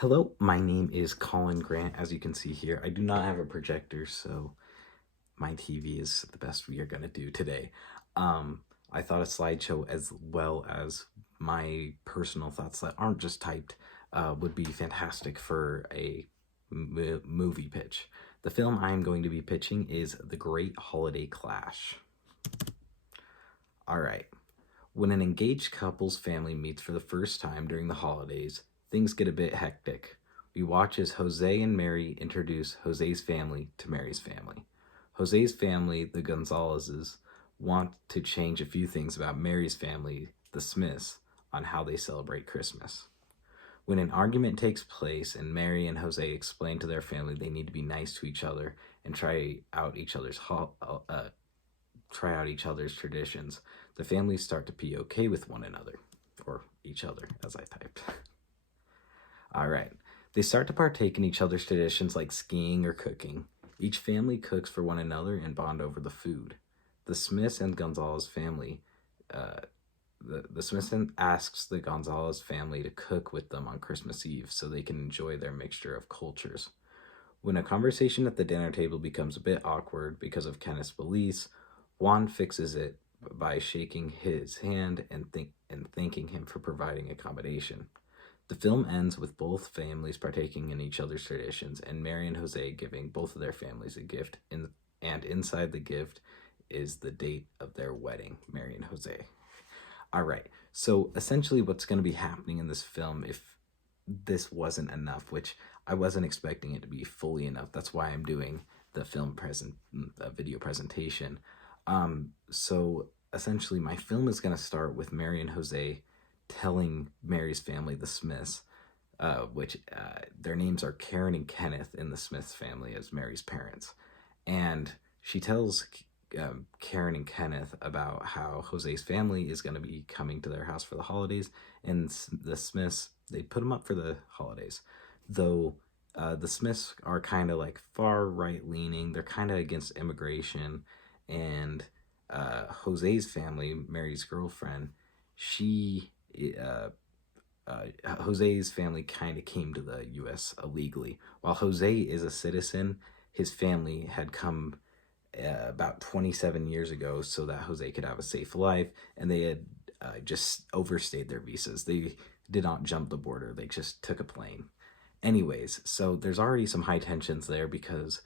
Hello, my name is Colin Grant. As you can see here, I do not have a projector, so my TV is the best we are going to do today. I thought a slideshow, as well as my personal thoughts that aren't just typed, would be fantastic for a movie pitch. The film I am going to be pitching is The Great Holiday Clash. All right. When an engaged couple's family meets for the first time during the holidays, things get a bit hectic. We watch as Jose and Mary introduce Jose's family to Mary's family. Jose's family, the Gonzalezes, want to change a few things about Mary's family, the Smiths, on how they celebrate Christmas. When an argument takes place and Mary and Jose explain to their family they need to be nice to each other and try out each other's traditions, the families start to be okay with one another, or each other, as I typed. All right. They start to partake in each other's traditions like skiing or cooking. Each family cooks for one another and bond over the food. The Smiths and Gonzalez family, the Smiths asks the Gonzalez family to cook with them on Christmas Eve so they can enjoy their mixture of cultures. When a conversation at the dinner table becomes a bit awkward because of Kenneth's beliefs, Juan fixes it by shaking his hand and thanking him for providing accommodation. The film ends with both families partaking in each other's traditions and Mary and Jose giving both of their families a gift, and inside the gift is the date of their wedding, Mary and Jose. All right, so essentially what's going to be happening in this film, if this wasn't enough, which I wasn't expecting it to be fully enough, that's why I'm doing the video presentation. So essentially my film is going to start with Mary and Jose telling Mary's family, the Smiths, which their names are Karen and Kenneth in the Smiths family as Mary's parents. And she tells Karen and Kenneth about how Jose's family is going to be coming to their house for the holidays, and the Smiths, they put them up for the holidays. Though the Smiths are kind of like far right leaning, they're kind of against immigration, and Jose's family, Mary's girlfriend, she Jose's family kind of came to the U.S. illegally. While Jose is a citizen, his family had come about 27 years ago so that Jose could have a safe life, and they had just overstayed their visas. They did not jump the border, they just took a plane. Anyways, so there's already some high tensions there because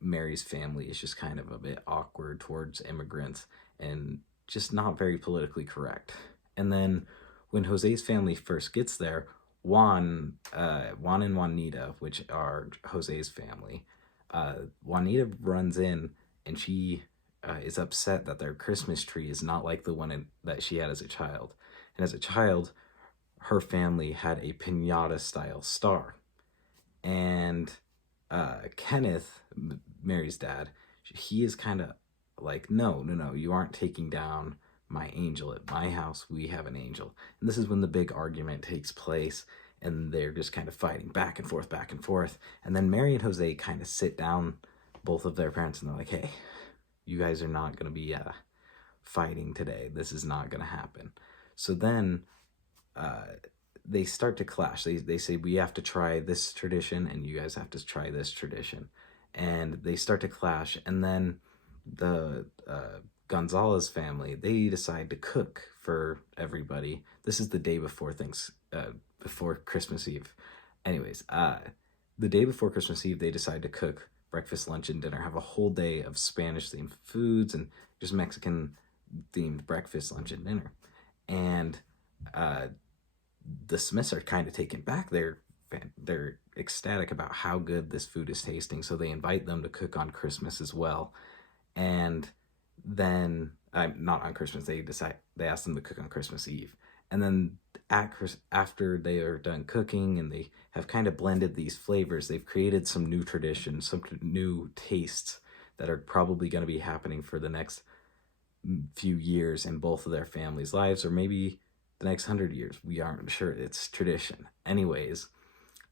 Mary's family is just kind of a bit awkward towards immigrants and just not very politically correct. And then when Jose's family first gets there, Juan and Juanita, which are Jose's family, Juanita runs in and she is upset that their Christmas tree is not like the one that she had as a child. And as a child, her family had a pinata style star. And Kenneth, Mary's dad, he is kind of like, no, you aren't taking down my angel. At my house, we have an angel. And this is when the big argument takes place, and they're just kind of fighting back and forth, back and forth. And then Mary and Jose kind of sit down, both of their parents, and they're like, hey, you guys are not going to be fighting today. This is not going to happen. So then they start to clash. They say, we have to try this tradition, and you guys have to try this tradition. And they start to clash, and then the Gonzalez family, they decide to cook for everybody. This is the day before before Christmas Eve. Anyways, the day before Christmas Eve, they decide to cook breakfast, lunch, and dinner, have a whole day of Spanish-themed foods and just Mexican-themed breakfast, lunch, and dinner. And the Smiths are kind of taken back. They're ecstatic about how good this food is tasting, so they invite them to cook on Christmas as well. And then not on Christmas, they ask them to cook on Christmas Eve. And then after they are done cooking and they have kind of blended these flavors, they've created some new traditions, some new tastes that are probably going to be happening for the next few years in both of their families' lives, or maybe the next 100 years. We aren't sure. It's tradition. Anyways,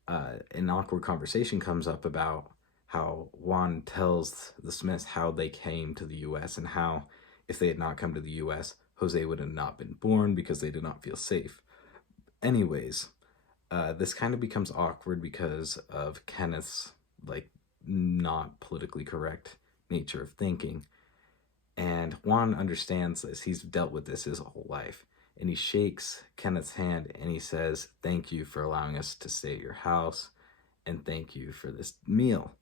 an awkward conversation comes up about how Juan tells the Smiths how they came to the U.S. and how if they had not come to the U.S., Jose would have not been born because they did not feel safe. Anyways, This kind of becomes awkward because of Kenneth's, like, not politically correct nature of thinking. And Juan understands this. He's dealt with this his whole life. And he shakes Kenneth's hand and he says, "Thank you for allowing us to stay at your house, and thank you for this meal."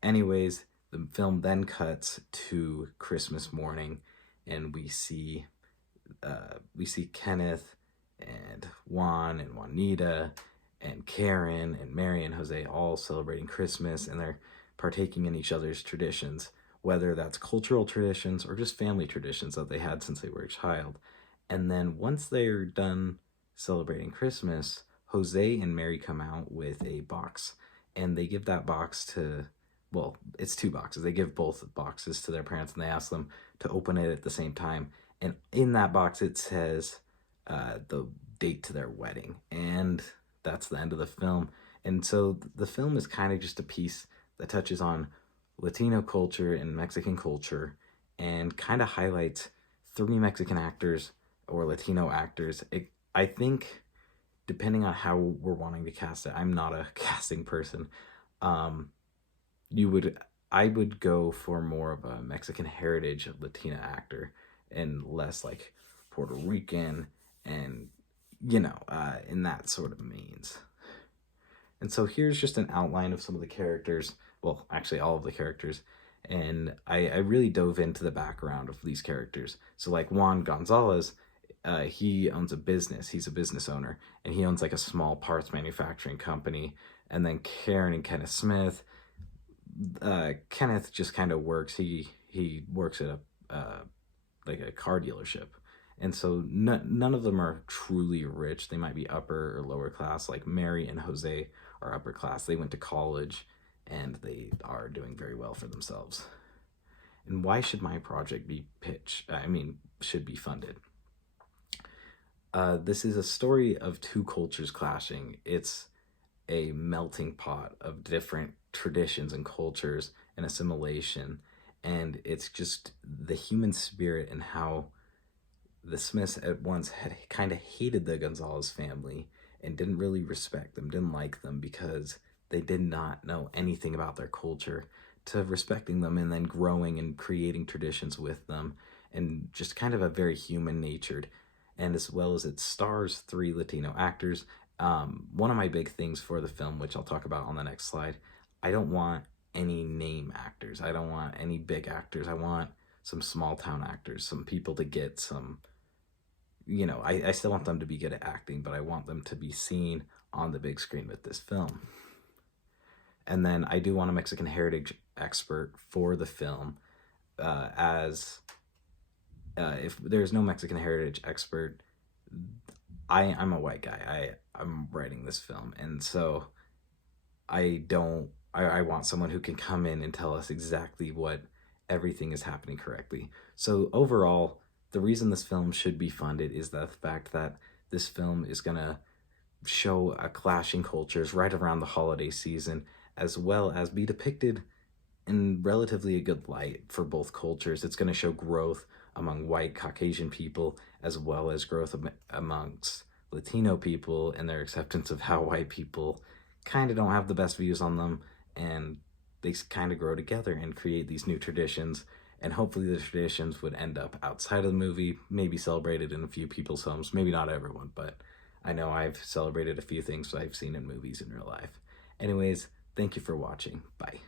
Anyways, the film then cuts to Christmas morning, and we see Kenneth and Juan and Juanita and Karen and Mary and Jose all celebrating Christmas, and they're partaking in each other's traditions, whether that's cultural traditions or just family traditions that they had since they were a child. And then once they're done celebrating Christmas, Jose and Mary come out with a box, and they give that box to, well, it's two boxes. They give both boxes to their parents, and they ask them to open it at the same time. And in that box, it says the date to their wedding. And that's the end of the film. And so the film is kind of just a piece that touches on Latino culture and Mexican culture, and kind of highlights three Mexican actors or Latino actors. I think, depending on how we're wanting to cast it, I'm not a casting person. I would go for more of a Mexican heritage Latina actor and less like Puerto Rican and, in that sort of means. And so here's just an outline of some of the characters. Well, actually all of the characters. And I really dove into the background of these characters. So like Juan Gonzalez, he owns a business. He's a business owner, and he owns like a small parts manufacturing company. And then Karen and Kenneth Smith, Kenneth just kind of works. He works at like a car dealership. And so none of them are truly rich. They might be upper or lower class. Like Mary and Jose are upper class. They went to college, and they are doing very well for themselves. And why should my project should be funded? This is a story of two cultures clashing. It's a melting pot of different traditions and cultures and assimilation. And it's just the human spirit and how the Smiths at once had kind of hated the Gonzalez family and didn't really respect them, didn't like them because they did not know anything about their culture, to respecting them and then growing and creating traditions with them, and just kind of a very human-natured. And as well as it stars three Latino actors. One of my big things for the film, which I'll talk about on the next slide, I don't want any name actors. I don't want any big actors. I want some small town actors, some people to get some, I still want them to be good at acting, but I want them to be seen on the big screen with this film. And then I do want a Mexican heritage expert for the film, if there's no Mexican heritage expert, I'm a white guy. I'm writing this film, and so I want someone who can come in and tell us exactly what everything is happening correctly. So overall, the reason this film should be funded is the fact that this film is gonna show a clashing cultures right around the holiday season, as well as be depicted in relatively a good light for both cultures. It's going to show growth among white Caucasian people, as well as growth amongst Latino people and their acceptance of how white people kind of don't have the best views on them, and they kind of grow together and create these new traditions. And hopefully the traditions would end up outside of the movie, maybe celebrated in a few people's homes, maybe not everyone, but I know I've celebrated a few things that I've seen in movies in real life. Anyways, thank you for watching. Bye.